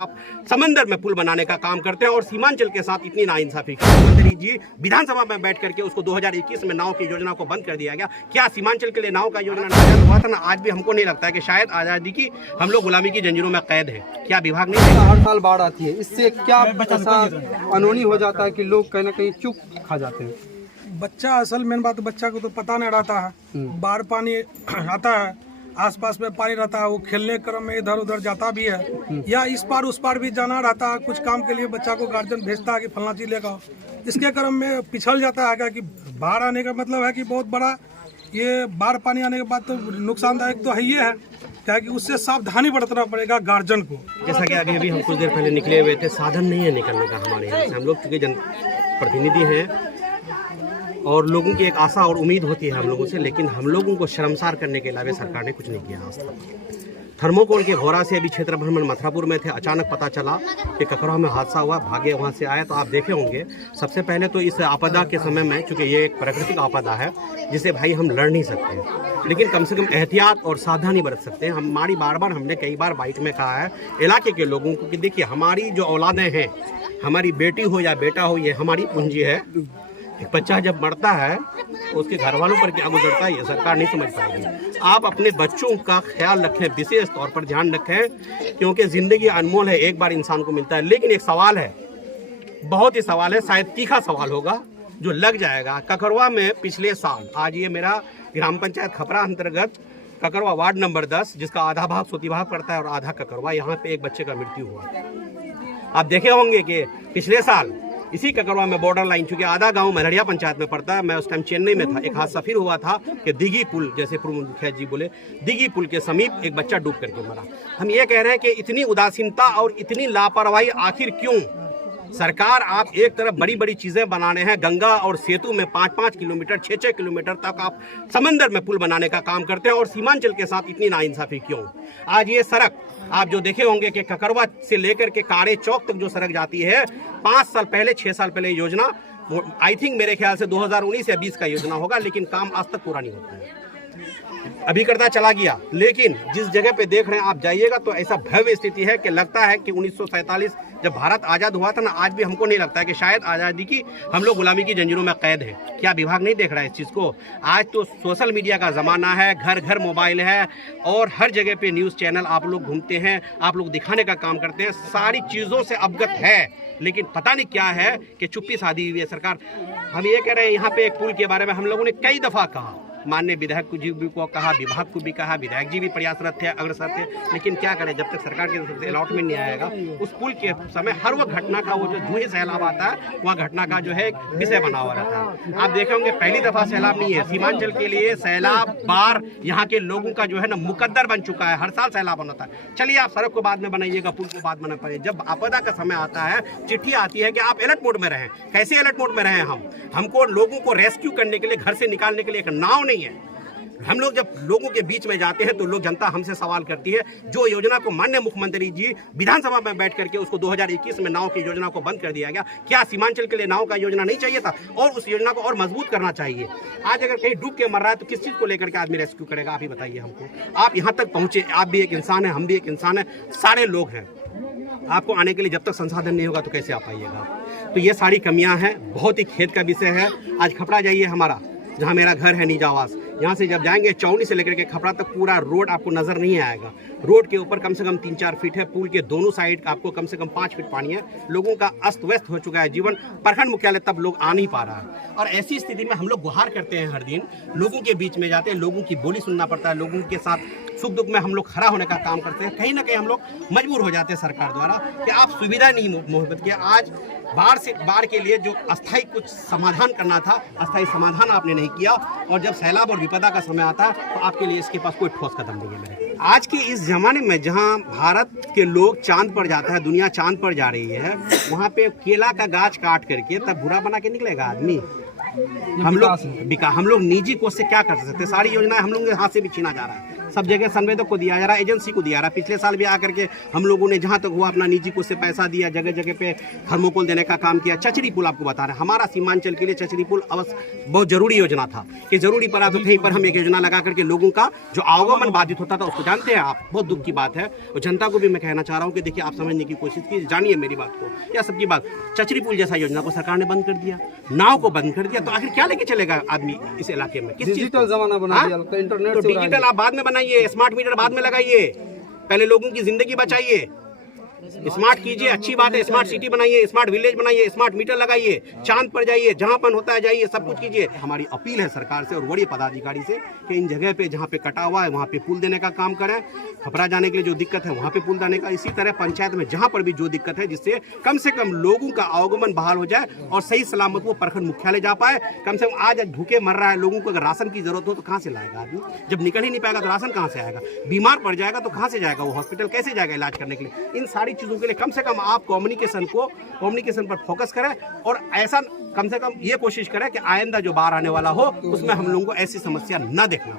आप समंदर में पुल बनाने का काम करते हैं और सीमांचल के साथ इतनी नाइंसाफी। मुख्यमंत्री जी विधानसभा में बैठ करके उसको 2021 में नाव की योजना को बंद कर दिया गया। क्या सीमांचल के लिए नाव का योजना नहीं हुआ था ना? आज भी हमको नहीं लगता है कि शायद आज़ादी की हम लोग गुलामी की जंजीरों में कैद है। क्या विभाग नहीं? हर साल बाढ़ आती है, इससे क्या ऐसा अनहोनी हो जाता है कि लोग कहीं ना कहीं चुप खा जाते हैं। बच्चा असल मेन बात, बच्चा को तो पता नहीं रहता है। बाढ़ पानी आता है, आसपास में पानी रहता है, वो खेलने क्रम में इधर उधर जाता भी है, या इस पार उस पार भी जाना रहता है। कुछ काम के लिए बच्चा को गार्जियन भेजता है कि फलना चीज लेकर आओ, इसके क्रम में पिछल जाता है। क्या कि बाढ़ आने का मतलब है कि बहुत बड़ा ये बाढ़ पानी आने के बाद तो नुकसानदायक तो है ही है, क्या कि उससे सावधानी बरतना पड़ेगा गार्जियन को। जैसा कि अभी हम कुछ देर पहले निकले हुए थे, साधन नहीं है निकलने का हमारे यहाँ से। हम लोग चूँकि जनप्रतिनिधि हैं और लोगों की एक आशा और उम्मीद होती है हम लोगों से, लेकिन हम लोगों को शर्मसार करने के अलावा सरकार ने कुछ नहीं किया आज तक। थर्मोकोल के घोरा से अभी क्षेत्र भ्रमण मथुरापुर में थे, अचानक पता चला कि ककरवा में हादसा हुआ, भागे वहाँ से आए। तो आप देखे होंगे सबसे पहले तो इस आपदा के समय में, चूँकि ये एक प्राकृतिक आपदा है जिसे भाई हम लड़ नहीं सकते, लेकिन कम से कम एहतियात और सावधानी बरत सकते हैं। हमारी बार हमने कई बार बाइट में कहा है इलाके के लोगों को कि देखिए हमारी जो औलादें हैं, हमारी बेटी हो या बेटा हो, ये हमारी पूंजी है। एक बच्चा जब मरता है तो उसके घर वालों पर क्या गुजरता है ये सरकार नहीं समझ पाएगी। आप अपने बच्चों का ख्याल रखें, विशेष तौर पर ध्यान रखें, क्योंकि ज़िंदगी अनमोल है, एक बार इंसान को मिलता है। लेकिन एक सवाल है, बहुत ही सवाल है, शायद तीखा सवाल होगा जो लग जाएगा। ककरवा में पिछले साल, आज ये मेरा ग्राम पंचायत खपरा अंतर्गत ककरवा वार्ड नंबर 10, जिसका आधा भाग सोतीभाग पड़ता है और आधा ककरवा, यहाँ पे एक बच्चे का मृत्यु हुआ। आप देखे होंगे कि पिछले साल इसी ककरवा में बॉर्डर लाइन, चूंकि आधा गांव मरहरिया पंचायत में पड़ता है, मैं उस टाइम चेन्नई में था, एक हादसा फिर हुआ था कि दिघी पुल, जैसे पूर्व मुखिया जी बोले, दिघी पुल के समीप एक बच्चा डूब करके मरा। हम ये कह रहे हैं कि इतनी उदासीनता और इतनी लापरवाही आखिर क्यों? सरकार, आप एक तरफ बड़ी बड़ी चीजें बनाने हैं, गंगा और सेतु में 5-5 किलोमीटर 6-6 किलोमीटर तक आप समंदर में पुल बनाने का काम करते हैं, और सीमांचल के साथ इतनी नाइंसाफी क्यों? आज ये सड़क आप जो देखे होंगे कि ककरवा से लेकर के काड़े चौक तक जो सड़क जाती है, 5 साल पहले 6 साल पहले योजना, आई थिंक मेरे ख्याल से 2019 या 20 का योजना होगा, लेकिन काम आज तक पूरा नहीं होता है। अभिकर्ता चला गया, लेकिन जिस जगह पे देख रहे हैं आप जाइएगा तो ऐसा भव्य स्थिति है कि लगता है कि 1947 जब भारत आज़ाद हुआ था ना, आज भी हमको नहीं लगता है कि शायद आज़ादी की हम लोग गुलामी की जंजीरों में कैद है। क्या विभाग नहीं देख रहा है इस चीज़ को? आज तो सोशल मीडिया का ज़माना है, घर घर मोबाइल है और हर जगह पे न्यूज़ चैनल आप लोग घूमते हैं, आप लोग दिखाने का काम करते हैं, सारी चीज़ों से अवगत है, लेकिन पता नहीं क्या है कि चुप्पी साधी हुई है सरकार। हम ये कह रहे हैं, यहाँ पे एक पुल के बारे में हम लोगों ने कई दफ़ा कहा, माननीय विधायक जी को कहा, विभाग को भी कहा, विधायक जी भी प्रयासरत थे, अग्रसर थे, लेकिन क्या करें, जब तक सरकार की तरफ से अलॉटमेंट नहीं आएगा। उस पुल के समय हर वो घटना का, वो जो जूहे सैलाब आता है, वहाँ घटना का जो है एक विषय बना हुआ रहता है। आप देखे होंगे पहली दफा सैलाब नहीं है, सीमांचल के लिए सैलाब बार यहाँ के लोगों का जो है ना मुकद्दर बन चुका है, हर साल सैलाब होता है। चलिए आप सड़क को बाद में बनाइएगा, पुल को बाद में बनाइए। जब आपदा का समय आता है, चिट्ठी आती है कि आप अलर्ट मोड में रहें। कैसे अलर्ट मोड में रहें? हमको लोगों को रेस्क्यू करने के लिए, घर से निकालने के लिए एक नाव नहीं है। हम लोग जब लोगों के बीच में जाते हैं तो लोग, जनता हमसे सवाल करती है, जो योजना को माननीय मुख्यमंत्री जी विधानसभा में बैठ करके उसको 2021 में नाव की योजना को बंद कर दिया गया। क्या सीमांचल के लिए नाव का योजना नहीं चाहिए था? और उस योजना को और मजबूत करना चाहिए। आज अगर कहीं डूब के मर रहा है तो किस चीज़ को लेकर के आदमी रेस्क्यू करेगा? आप ही बताइए हमको। आप यहाँ तक पहुँचे, आप भी एक इंसान है, हम भी एक इंसान है, सारे लोग हैं। आपको आने के लिए जब तक संसाधन नहीं होगा तो कैसे आ पाइएगा? तो ये सारी कमियाँ हैं, बहुत ही खेद का विषय है। आज खपड़ा जाइए, हमारा जहाँ मेरा घर है नीजावास, यहाँ से जब जाएंगे चौनी से लेकर के खपड़ा तक पूरा रोड आपको नजर नहीं आएगा। रोड के ऊपर कम से कम 3-4 फीट है, पुल के दोनों साइड आपको कम से कम 5 फीट पानी है। लोगों का अस्त व्यस्त हो चुका है जीवन, प्रखंड मुख्यालय तब लोग आ नहीं पा रहा है। और ऐसी स्थिति में हम लोग गुहार करते हैं, हर दिन लोगों के बीच में जाते हैं, लोगों की बोली सुनना पड़ता है, लोगों के साथ सुख दुख में हम लोग खड़ा होने का काम करते हैं। कहीं ना कहीं हम लोग मजबूर हो जाते हैं सरकार द्वारा कि आप सुविधा नहीं मोहब्बत किया। आज बाढ़ के लिए जो अस्थायी कुछ समाधान करना था, अस्थायी समाधान आपने नहीं किया, और जब सैलाब और विपदा का समय आता है तो आपके लिए इसके पास कोई ठोस कदम नहीं है मेरे। आज के इस जमाने में जहां भारत के लोग चांद पर जाता है, दुनिया चांद पर जा रही है, वहां पे केला का गाछ काट करके तब बुरा बना के निकलेगा आदमी? हम लोग निजी कोष से क्या कर सकते? सारी योजनाएं हम लोग के हाथ से भी छीना जा रहा है। सब जगह संवेदक को दिया जा रहा है, एजेंसी को दिया जा रहा है। पिछले साल भी आकर के हम लोगों ने जहां तक हुआ अपना निजी कोष से पैसा दिया, जगह जगह पे थर्मोकोल देने का काम किया। चचरी पुल आपको बता रहे हैं, हमारा सीमांचल के लिए चचरी पुल अवश्य बहुत जरूरी योजना था कि जरूरी पड़ा तो कहीं पर हम एक योजना लगा करके लोगों का जो आवागमन बाधित होता था उसको जानते हैं आप, बहुत दुख की बात है। और जनता को भी मैं कहना चाह रहा हूँ कि देखिए आप समझने की कोशिश कीजिए, जानिए मेरी बात को या सबकी बात। चचरी पुल जैसा योजना को सरकार ने बंद कर दिया, नाव को बंद कर दिया, तो आखिर क्या लेके चलेगा आदमी इस इलाके में? किस चीज डिजिटल जमाना बना दिया, इंटरनेट तो से उड़ाएंगे। डिजिटल आप बाद में बनाइए, स्मार्ट मीटर बाद में लगाइए, पहले लोगों की जिंदगी बचाइए, स्मार्ट कीजिए, अच्छी बात है। स्मार्ट सिटी बनाइए, स्मार्ट विलेज बनाइए, स्मार्ट मीटर लगाइए, चांद पर जाइए, जहां पर होता है जाइए, सब कुछ कीजिए। हमारी अपील है सरकार से और बड़ी पदाधिकारी से कि इन जगह पे जहां पे कटा हुआ है वहां पे पुल देने का काम करें। खपरा जाने के लिए जो दिक्कत है वहां पे पुल देने का, इसी तरह पंचायत में जहां पर भी जो दिक्कत है जिससे कम से कम लोगों का आवागमन बहाल हो जाए और सही सलामत वो प्रखंड मुख्यालय जा पाए। कम से कम आज भूखे मर रहा है, लोगों को अगर राशन की जरूरत हो तो कहां से लाएगा आदमी? जब निकल ही नहीं पाएगा तो राशन कहां से आएगा? बीमार पड़ जाएगा तो कहां से जाएगा वो हॉस्पिटल, कैसे जाएगा इलाज करने के लिए? इन सारी चीजों के लिए कम से कम आप कम्युनिकेशन पर फोकस करें और ऐसा कम से कम ये कोशिश करें कि आइंदा जो बाहर आने वाला हो उसमें हम लोगों को ऐसी समस्या न देखना।